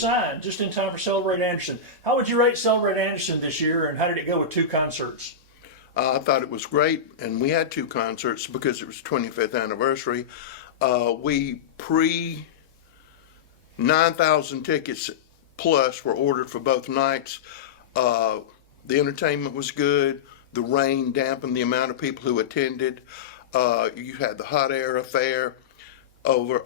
sign just in time for Celebrate Anderson. How would you rate Celebrate Anderson this year, and how did it go with 2 concerts? I thought it was great, and we had 2 concerts because it was 25th anniversary. We 9,000 tickets plus were ordered for both nights. The entertainment was good. The rain dampened the amount of people who attended. You had the hot air affair over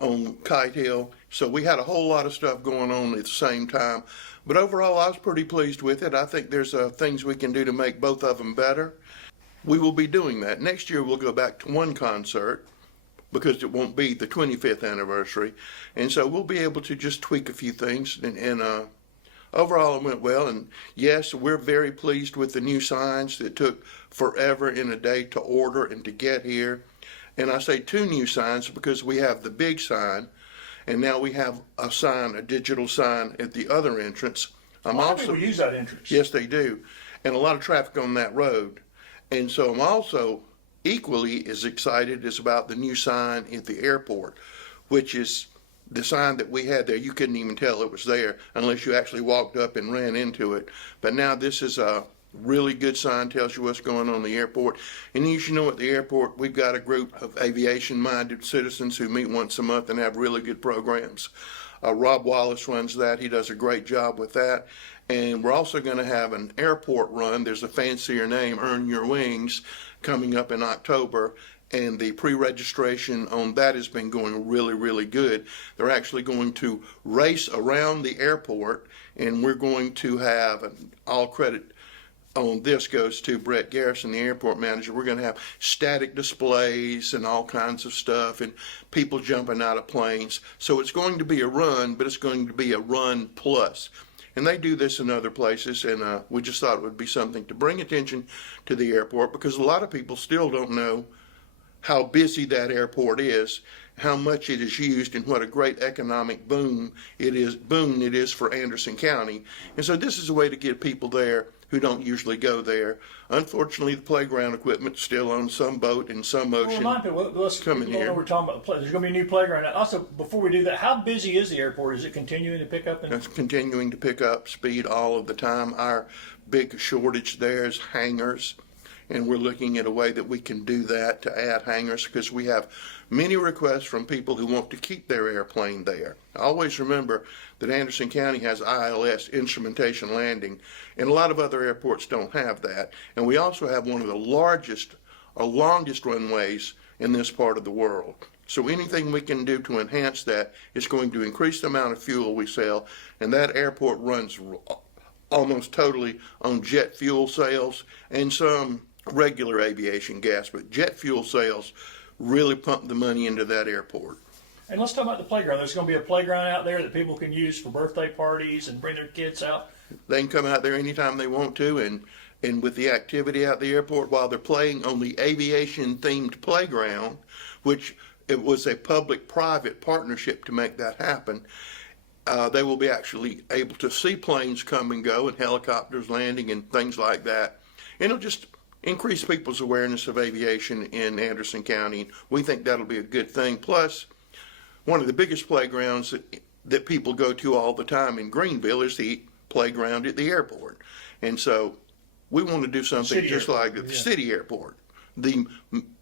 on Kite Hill. So we had a whole lot of stuff going on at the same time. But overall, I was pretty pleased with it. I think there's things we can do to make both of them better. We will be doing that. Next year, we'll go back to 1 concert because it won't be the 25th anniversary. And so we'll be able to just tweak a few things. And overall, it went well. And yes, we're very pleased with the new signs that took forever in a day to order and to get here. And I say 2 new signs because we have the big sign, and now we have a sign, a digital sign at the other entrance. A lot of people use that entrance. Yes, they do. And a lot of traffic on that road. And so I'm also equally as excited as about the new sign at the airport, which is the sign that we had there. You couldn't even tell it was there unless you actually walked up and ran into it. But now this is a really good sign, tells you what's going on in the airport. And as you know, at the airport, we've got a group of aviation-minded citizens who meet once a month and have really good programs. Rob Wallace runs that. He does a great job with that. And we're also going to have an airport run. There's a fancier name, Earn Your Wings, coming up in October. And the pre-registration on that has been going really, really good. They're actually going to race around the airport, and we're going to have, all credit on this goes to Brett Garrison, the airport manager. We're going to have static displays and all kinds of stuff and people jumping out of planes. So it's going to be a run, but it's going to be a run plus. And they do this in other places, and we just thought it would be something to bring attention to the airport because a lot of people still don't know how busy that airport is, how much it is used, and what a great economic boon it is for Anderson County. And so this is a way to get people there who don't usually go there. Unfortunately, the playground equipment's still on some boat in some ocean. Well, let's coming here. We're talking about there's going to be a new playground. Also, before we do that, how busy is the airport? Is it continuing to pick up? It's continuing to pick up speed all of the time. Our big shortage there is hangars, and we're looking at a way that we can do that to add hangars because we have many requests from people who want to keep their airplane there. Always remember that Anderson County has ILS, instrumentation landing, and a lot of other airports don't have that. And we also have one of the largest or longest runways in this part of the world. So anything we can do to enhance that is going to increase the amount of fuel we sell, and that airport runs almost totally on jet fuel sales and some regular aviation gas, but jet fuel sales really pump the money into that airport. And let's talk about the playground. There's going to be a playground out there that people can use for birthday parties and bring their kids out. They can come out there anytime they want to, and with the activity at the airport while they're playing on the aviation-themed playground, which it was a public-private partnership to make that happen, they will be actually able to see planes come and go and helicopters landing and things like that. And it'll just increase people's awareness of aviation in Anderson County. We think that'll be a good thing. Plus, one of the biggest playgrounds that people go to all the time in Greenville is the playground at the airport. And so we want to do something just like the city airport, the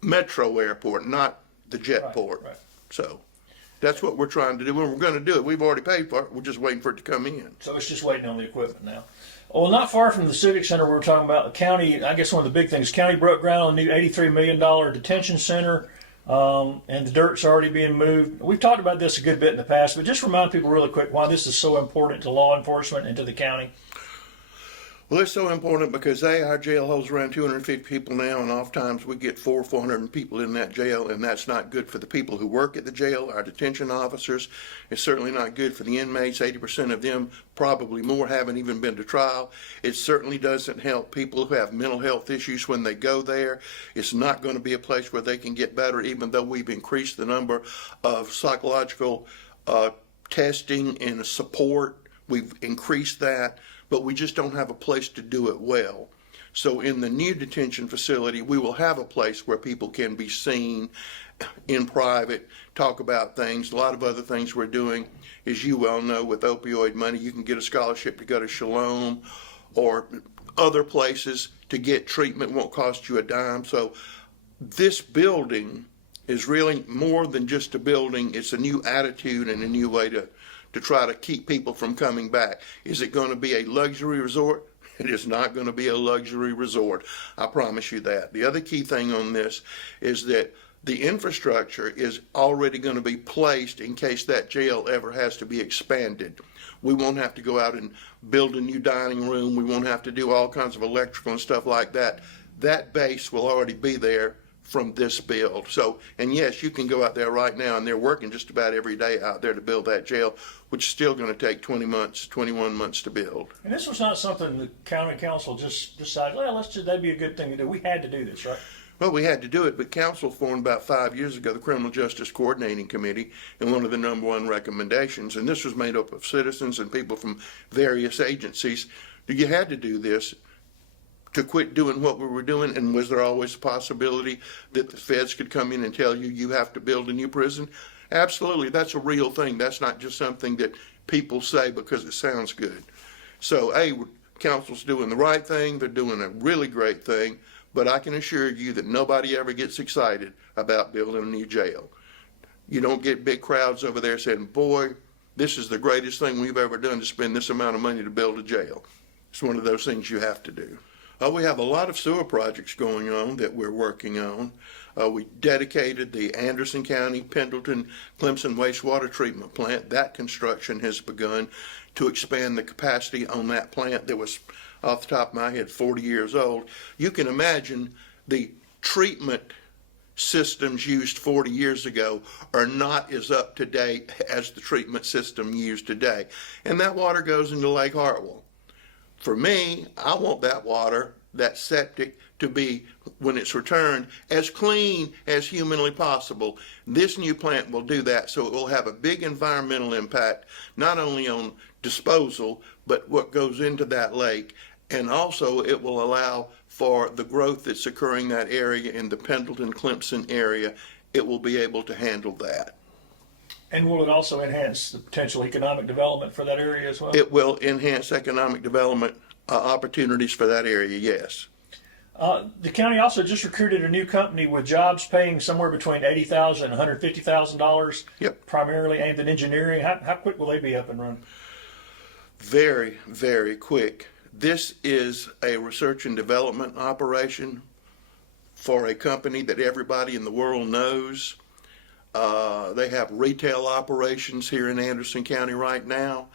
metro airport, not the jet port. Right. So that's what we're trying to do, and we're going to do it. We've already paid for it. We're just waiting for it to come in. So it's just waiting on the equipment now. Well, not far from the Civic Center, we were talking about the county. I guess one of the big things, county broke ground on a new $83 million detention center, and the dirt's already being moved. We've talked about this a good bit in the past, but just remind people really quick why this is so important to law enforcement and to the county. Well, it's so important because our jail holds around 250 people now, and oftentimes we get 400 people in that jail, and that's not good for the people who work at the jail, our detention officers. It's certainly not good for the inmates. 80% of them, probably more, haven't even been to trial. It certainly doesn't help people who have mental health issues when they go there. It's not going to be a place where they can get better, even though we've increased the number of psychological testing and support. We've increased that, but we just don't have a place to do it well. So in the new detention facility, we will have a place where people can be seen in private, talk about things. A lot of other things we're doing, as you well know, with opioid money, you can get a scholarship to go to Shalom or other places to get treatment. Won't cost you a dime. So this building is really more than just a building. It's a new attitude and a new way to try to keep people from coming back. Is it going to be a luxury resort? It is not going to be a luxury resort. I promise you that. The other key thing on this is that the infrastructure is already going to be placed in case that jail ever has to be expanded. We won't have to go out and build a new dining room. We won't have to do all kinds of electrical and stuff like that. That base will already be there from this build. So, and yes, you can go out there right now, and they're working just about every day out there to build that jail, which is still going to take 20 months, 21 months to build. And this was not something the county council just decided, well, that'd be a good thing to do. We had to do this, right? Well, we had to do it, but council formed about 5 years ago the Criminal Justice Coordinating Committee, and one of the number one recommendations, and this was made up of citizens and people from various agencies, you had to do this to quit doing what we were doing. And was there always a possibility that the feds could come in and tell you, you have to build a new prison? Absolutely. That's a real thing. That's not just something that people say because it sounds good. So, council's doing the right thing. They're doing a really great thing. But I can assure you that nobody ever gets excited about building a new jail. You don't get big crowds over there saying, boy, this is the greatest thing we've ever done to spend this amount of money to build a jail. It's one of those things you have to do. We have a lot of sewer projects going on that we're working on. We dedicated the Anderson County, Pendleton, Clemson wastewater treatment plant. That construction has begun to expand the capacity on that plant that was, off the top of my head, 40 years old. You can imagine the treatment systems used 40 years ago are not as up to date as the treatment system used today. And that water goes into Lake Hartwell. For me, I want that water, that septic, to be, when it's returned, as clean as humanly possible. This new plant will do that, so it will have a big environmental impact, not only on disposal, but what goes into that lake. And also it will allow for the growth that's occurring in that area, in the Pendleton, Clemson area. It will be able to handle that. And will it also enhance the potential economic development for that area as well? It will enhance economic development opportunities for that area, yes. The county also just recruited a new company with jobs paying somewhere between $80,000 and $150,000. Yep. Primarily aimed at engineering. How quick will they be up and running? Very, very quick. This is a research and development operation for a company that everybody in the world knows. They have retail operations here in Anderson County right now,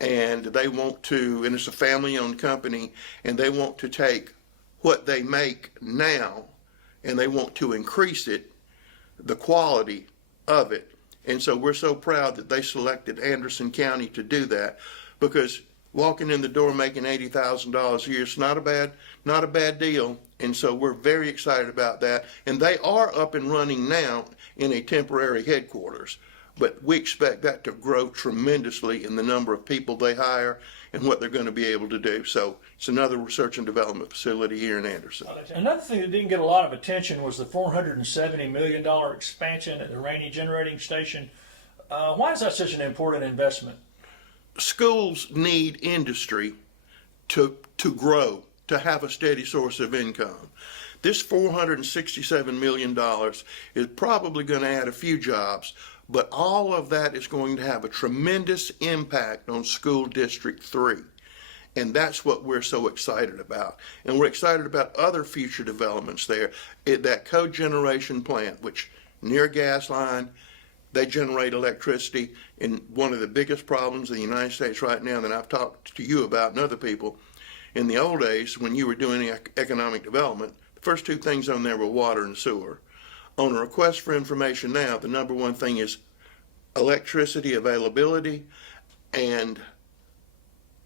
and they want to, and it's a family-owned company, and they want to take what they make now, and they want to increase it, the quality of it. And so we're so proud that they selected Anderson County to do that, because walking in the door making $80,000 a year is not a bad deal. And so we're very excited about that. And they are up and running now in a temporary headquarters, but we expect that to grow tremendously in the number of people they hire and what they're going to be able to do. So it's another research and development facility here in Anderson. Another thing that didn't get a lot of attention was the $470 million expansion at the Rainey Generating Station. Why is that such an important investment? Schools need industry to grow, to have a steady source of income. This $467 million is probably going to add a few jobs, but all of that is going to have a tremendous impact on School District 3. And that's what we're so excited about. And we're excited about other future developments there. That cogeneration plant, which near a gas line, they generate electricity. And one of the biggest problems in the United States right now that I've talked to you about and other people, in the old days when you were doing economic development, the first two things on there were water and sewer. On a request for information now, the number one thing is electricity availability and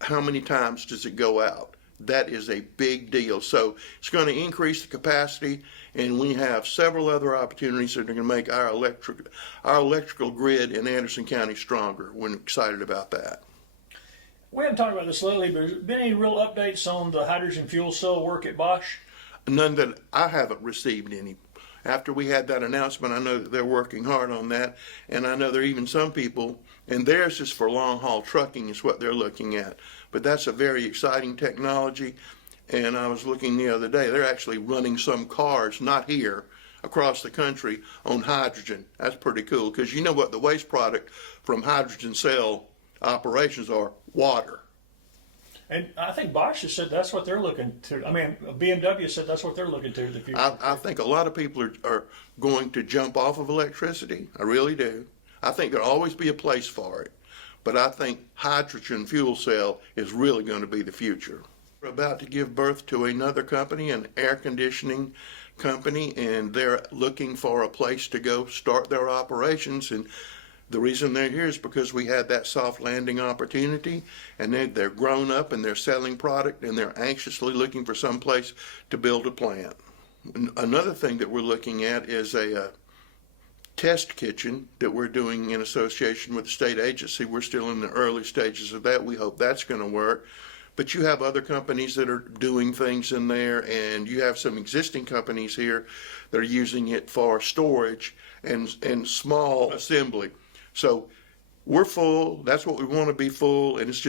how many times does it go out. That is a big deal. So it's going to increase the capacity, and we have several other opportunities that are going to make our electrical grid in Anderson County stronger. We're excited about that. We haven't talked about this lately, but has there been any real updates on the hydrogen fuel cell work at Bosch? None that I haven't received any. After we had that announcement, I know that they're working hard on that, and I know there are even some people, and theirs is for long haul trucking is what they're looking at. But that's a very exciting technology, and I was looking the other day, they're actually running some cars, not here, across the country on hydrogen. That's pretty cool, because you know what the waste product from hydrogen cell operations are? Water. And I think Bosch has said that's what they're looking to. I mean, BMW said that's what they're looking to in the future. I think a lot of people are going to jump off of electricity. I really do. I think there'll always be a place for it. But I think hydrogen fuel cell is really going to be the future. We're about to give birth to another company, an air conditioning company, and they're looking for a place to go start their operations. And the reason they're here is because we had that soft landing opportunity, and they're grown up and they're selling product, and they're anxiously looking for some place to build a plant. Another thing that we're looking at is a test kitchen that we're doing in association with the state agency. We're still in the early stages of that. We hope that's going to work. But you have other companies that are doing things in there, and you have some existing companies here that are using it for storage and small assembly. So we're full. That's what we want to be full, and it's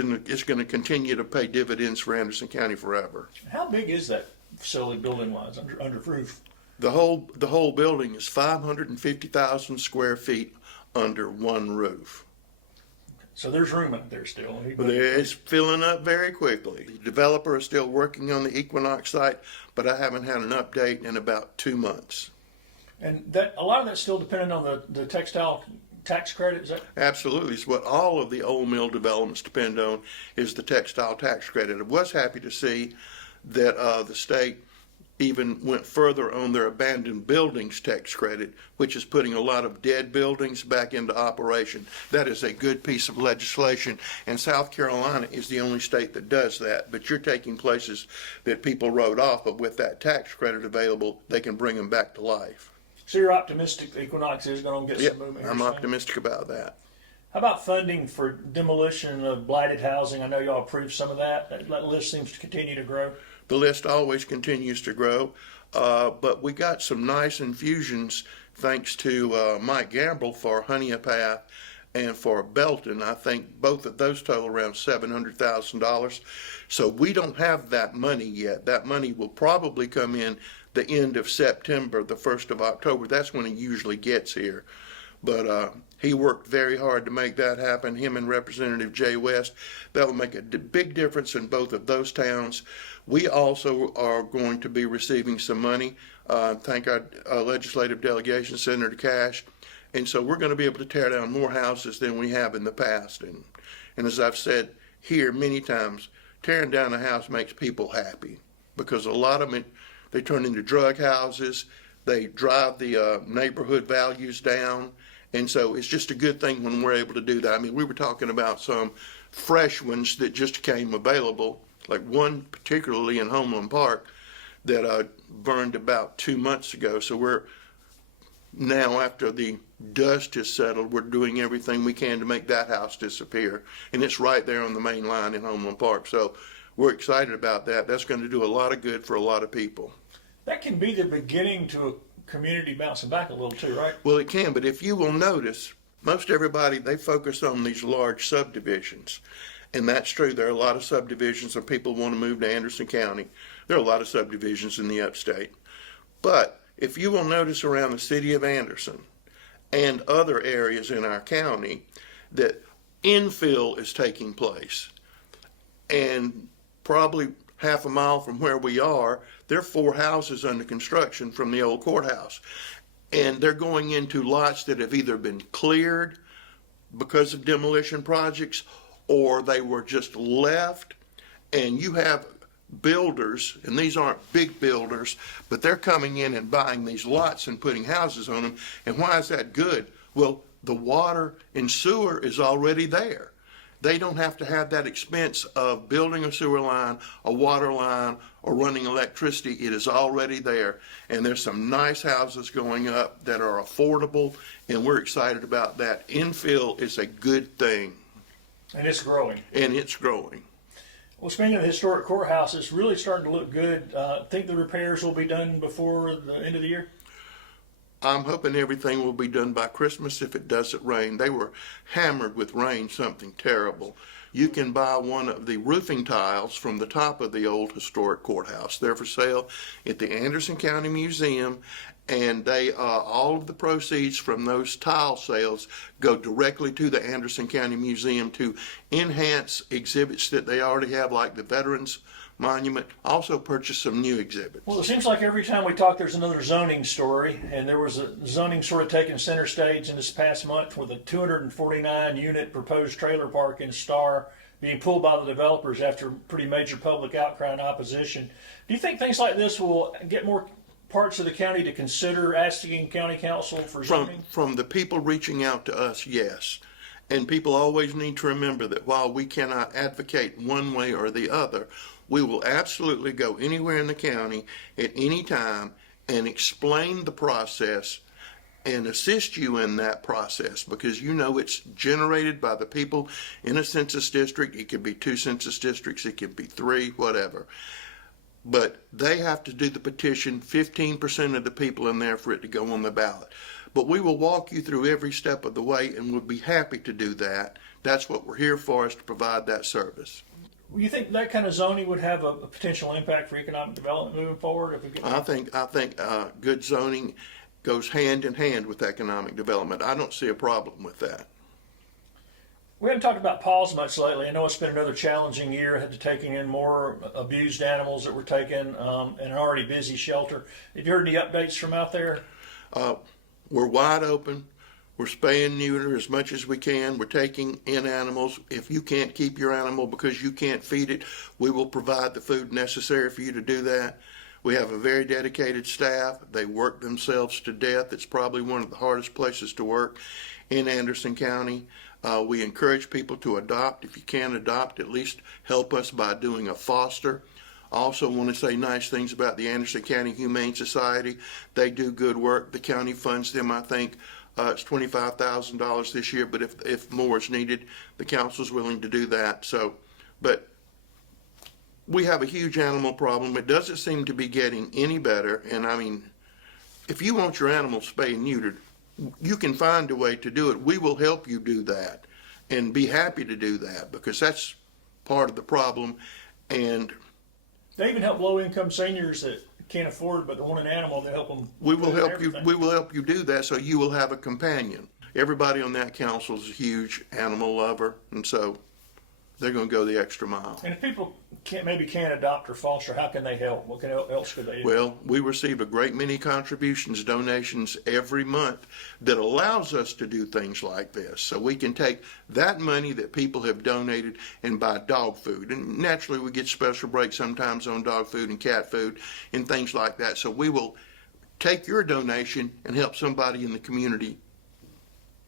going to continue to pay dividends for Anderson County forever. How big is that facility building wise under roof? The whole building is 550,000 square feet under one roof. So there's room up there still. It's filling up very quickly. The developer is still working on the Equinox site, but I haven't had an update in about 2 months. And that a lot of that's still dependent on the textile tax credit. Is that? Absolutely. It's what all of the old mill developments depend on is the textile tax credit. I was happy to see that the state even went further on their abandoned buildings tax credit, which is putting a lot of dead buildings back into operation. That is a good piece of legislation, and South Carolina is the only state that does that. But you're taking places that people wrote off, but with that tax credit available, they can bring them back to life. So you're optimistic the Equinox is going to get some movement? I'm optimistic about that. How about funding for demolition of blighted housing? I know y'all approved some of that. That list seems to continue to grow. The list always continues to grow, but we got some nice infusions thanks to Mike Gamble for Honeypath and for Belton. I think both of those total around $700,000. So we don't have that money yet. That money will probably come in the end of September, the 1st of October. That's when it usually gets here. But he worked very hard to make that happen, him and Representative Jay West. That will make a big difference in both of those towns. We also are going to be receiving some money. Thank our legislative delegation, Senator Cash. And so we're going to be able to tear down more houses than we have in the past. And as I've said here many times, tearing down a house makes people happy because a lot of them, they turn into drug houses. They drive the neighborhood values down. And so it's just a good thing when we're able to do that. I mean, we were talking about some fresh ones that just came available, like one particularly in Homeland Park that burned about 2 months ago. So we're now, after the dust has settled, we're doing everything we can to make that house disappear. And it's right there on the main line in Homeland Park. So we're excited about that. That's going to do a lot of good for a lot of people. That can be the beginning to a community bouncing back a little too, right? Well, it can, but if you will notice, most everybody, they focus on these large subdivisions. And that's true. There are a lot of subdivisions and people want to move to Anderson County. There are a lot of subdivisions in the upstate. But if you will notice around the city of Anderson and other areas in our county, that infill is taking place. And probably half a mile from where we are, there are 4 houses under construction from the old courthouse. And they're going into lots that have either been cleared because of demolition projects or they were just left. And you have builders, and these aren't big builders, but they're coming in and buying these lots and putting houses on them. And why is that good? Well, the water and sewer is already there. They don't have to have that expense of building a sewer line, a water line, or running electricity. It is already there. And there's some nice houses going up that are affordable, and we're excited about that. Infill is a good thing. And it's growing. and it's growing. Well, speaking of the historic courthouse, it's really starting to look good. Think the repairs will be done before the end of the year? I'm hoping everything will be done by Christmas if it doesn't rain. They were hammered with rain, something terrible. You can buy one of the roofing tiles from the top of the old historic courthouse. They're for sale at the Anderson County Museum, and they all of the proceeds from those tile sales go directly to the Anderson County Museum to enhance exhibits that they already have, like the Veterans Monument. Also purchase some new exhibits. Well, it seems like every time we talk, there's another zoning story, and there was a zoning sort of taking center stage in this past month with a 249 unit proposed trailer park in Star being pulled by the developers after pretty major public outcry and opposition. Do you think things like this will get more parts of the county to consider asking county council for zoning? From the people reaching out to us, yes. And people always need to remember that while we cannot advocate one way or the other, we will absolutely go anywhere in the county at any time and explain the process and assist you in that process, because you know it's generated by the people in a census district. It could be 2 census districts, it could be 3, whatever. But they have to do the petition, 15% of the people in there for it to go on the ballot. But we will walk you through every step of the way, and we'll be happy to do that. That's what we're here for, is to provide that service. You think that kind of zoning would have a potential impact for economic development moving forward? If we get I think good zoning goes hand in hand with economic development. I don't see a problem with that. We haven't talked about paws much lately. I know it's been another challenging year, had to taking in more abused animals that were taken in an already busy shelter. Have you heard any updates from out there? We're wide open. We're spaying and neuter as much as we can. We're taking in animals. If you can't keep your animal because you can't feed it, we will provide the food necessary for you to do that. We have a very dedicated staff. They work themselves to death. It's probably one of the hardest places to work in Anderson County. We encourage people to adopt. If you can't adopt, at least help us by doing a foster. Also want to say nice things about the Anderson County Humane Society. They do good work. The county funds them, I think. It's $25,000 this year, but if more is needed, the council's willing to do that. But we have a huge animal problem. It doesn't seem to be getting any better. And I mean, if you want your animal spayed and neutered, you can find a way to do it. We will help you do that and be happy to do that, because that's part of the problem. And They even help low-income seniors that can't afford but they want an animal to help them. we will with help you. everything. We will help you do that, so you will have a companion. Everybody on that council is a huge animal lover, and so they're going to go the extra mile. And if people can't adopt or foster, how can they help? What else could they do? Well, we receive a great many contributions, donations every month that allows us to do things like this. So we can take that money that people have donated and buy dog food. And naturally, we get special breaks sometimes on dog food and cat food and things like that. So we will take your donation and help somebody in the community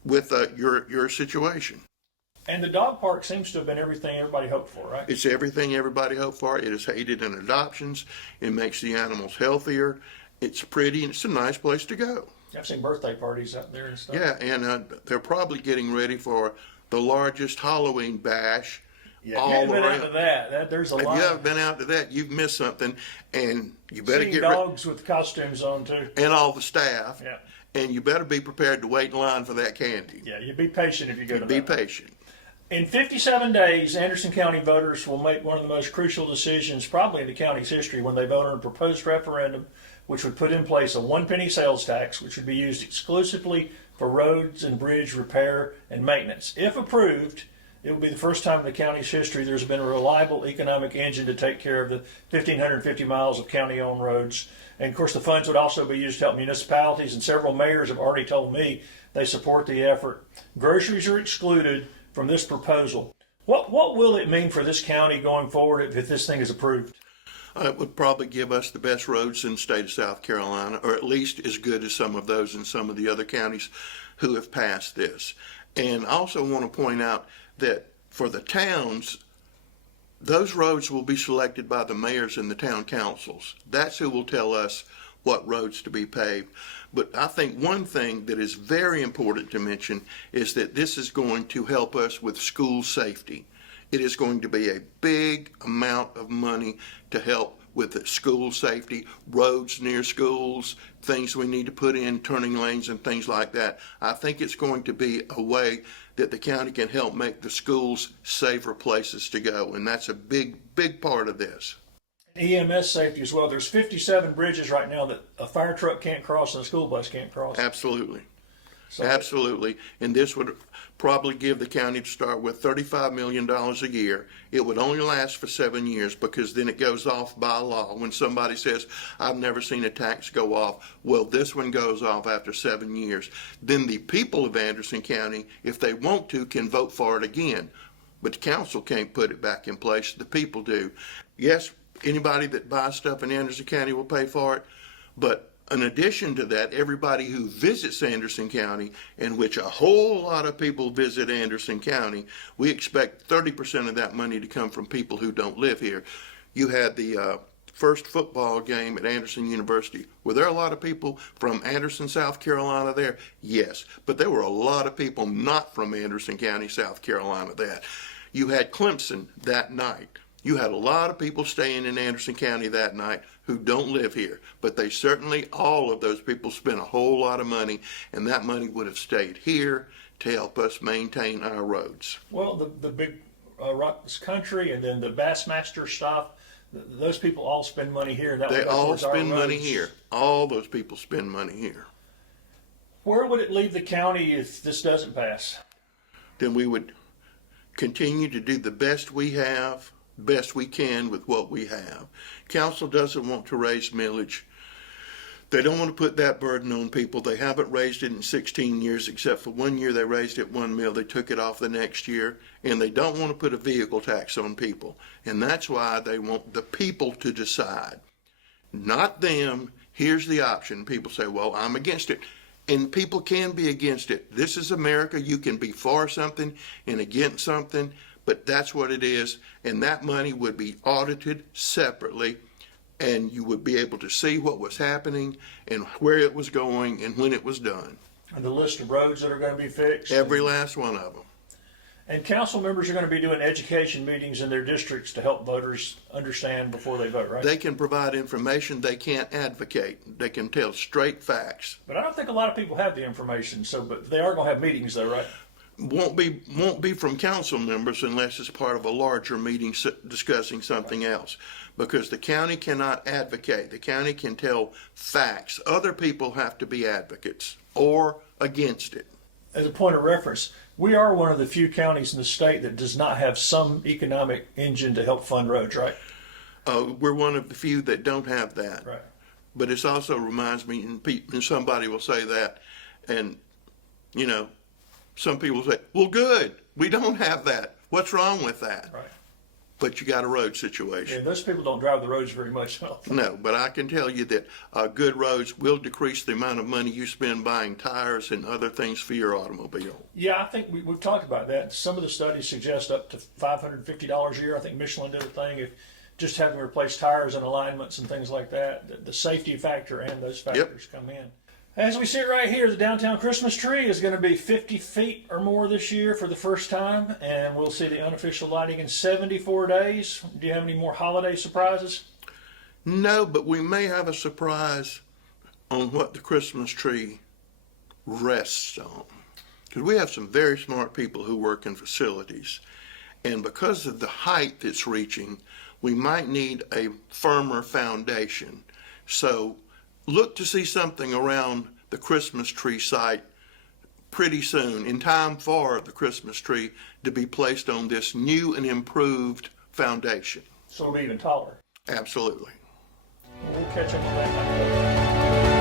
with your situation. And the dog park seems to have been everything everybody hoped for, right? It's everything everybody hoped for. It is aided in adoptions. It makes the animals healthier. It's pretty, and it's a nice place to go. I've seen birthday parties out there and stuff. Yeah, and they're probably getting ready for the largest Halloween bash Yeah, all you haven't been out around. to that. There's a If lot. you haven't been out to that, you've missed something, and you better Seeing get ready. dogs with costumes on too. And all the staff. Yeah. And you better be prepared to wait in line for that candy. Yeah, you be patient if you go to Be that. patient. In 57 days, Anderson County voters will make one of the most crucial decisions probably in the county's history when they vote on a proposed referendum which would put in place a 1 penny sales tax which would be used exclusively for roads and bridge repair and maintenance. If approved, it will be the first time in the county's history there's been a reliable economic engine to take care of the 1,550 miles of county-owned roads. And of course, the funds would also be used to help municipalities, and several mayors have already told me they support the effort. Groceries are excluded from this proposal. What will it mean for this county going forward if this thing is approved? It would probably give us the best roads in the state of South Carolina, or at least as good as some of those in some of the other counties who have passed this. And I also want to point out that for the towns, those roads will be selected by the mayors and the town councils. That's who will tell us what roads to be paved. But I think one thing that is very important to mention is that this is going to help us with school safety. It is going to be a big amount of money to help with the school safety, roads near schools, things we need to put in, turning lanes and things like that. I think it's going to be a way that the county can help make the schools safer places to go, and that's a big, big part of this. EMS safety as well. There's 57 bridges right now that a fire truck can't cross and a school bus can't cross. Absolutely. So Absolutely. And this would probably give the county to start with $35 million a year. It would only last for 7 years because then it goes off by law. When somebody says, I've never seen a tax go off, well, this one goes off after 7 years. Then the people of Anderson County, if they want to, can vote for it again. But the council can't put it back in place. The people do. Yes, anybody that buys stuff in Anderson County will pay for it, but in addition to that, everybody who visits Anderson County, in which a whole lot of people visit Anderson County, we expect 30% of that money to come from people who don't live here. You had the first football game at Anderson University. Were there a lot of people from Anderson, South Carolina there? Yes, but there were a lot of people not from Anderson County, South Carolina there. You had Clemson that night. You had a lot of people staying in Anderson County that night who don't live here, but they certainly, all of those people spent a whole lot of money, and that money would have stayed here to help us maintain our roads. well, the big Ruckus Country and then the Bassmaster stuff, those people all spend money here. That They would go all towards our spend money roads. here. All those people spend money here. Where would it leave the county if this doesn't pass? Then we would continue to do the best we have, best we can with what we have. Council doesn't want to raise millage. They don't want to put that burden on people. They haven't raised it in 16 years, except for 1 year they raised it 1 mil. They took it off the next year, and they don't want to put a vehicle tax on people. And that's why they want the people to decide, not them. Here's the option. People say, well, I'm against it. And people can be against it. This is America. You can be for something and against something, but that's what it is. And that money would be audited separately, and you would be able to see what was happening and where it was going and when it was done. And the list of roads that are going to be fixed? Every last one of them. And council members are going to be doing education meetings in their districts to help voters understand before they vote, right? They can provide information. They can't advocate. They can tell straight facts. But I don't think a lot of people have the information, but they are going to have meetings though, right? Won't be from council members unless it's part of a larger meeting discussing something else, because the county cannot advocate. The county can tell facts. Other people have to be advocates or against it. As a point of reference, we are one of the few counties in the state that does not have some economic engine to help fund roads, right? We're one of the few that don't have that. Right. But it also reminds me, and somebody will say that, and some people say, well, good, we don't have that. What's wrong with that? Right. But you got a road Yeah, situation. those people don't drive the roads very much. No, but I can tell you that good roads will decrease the amount of money you spend buying tires and other things for your automobile. Yeah, I think we've talked about that. Some of the studies suggest up to $550 a year. I think Michelin did a thing if just having to replace tires and alignments and things like that. The safety factor and those factors come in. As we sit right here, the downtown Christmas tree is going to be 50 feet or more this year for the first time, and we'll see the unofficial lighting in 74 days. Do you have any more holiday surprises? No, but we may have a surprise on what the Christmas tree rests on. Because we have some very smart people who work in facilities. And because of the height it's reaching, we might need a firmer foundation. So look to see something around the Christmas tree site pretty soon, in time for the Christmas tree to be placed on this new and improved foundation. So it'll be even taller. Absolutely. We'll catch up on that.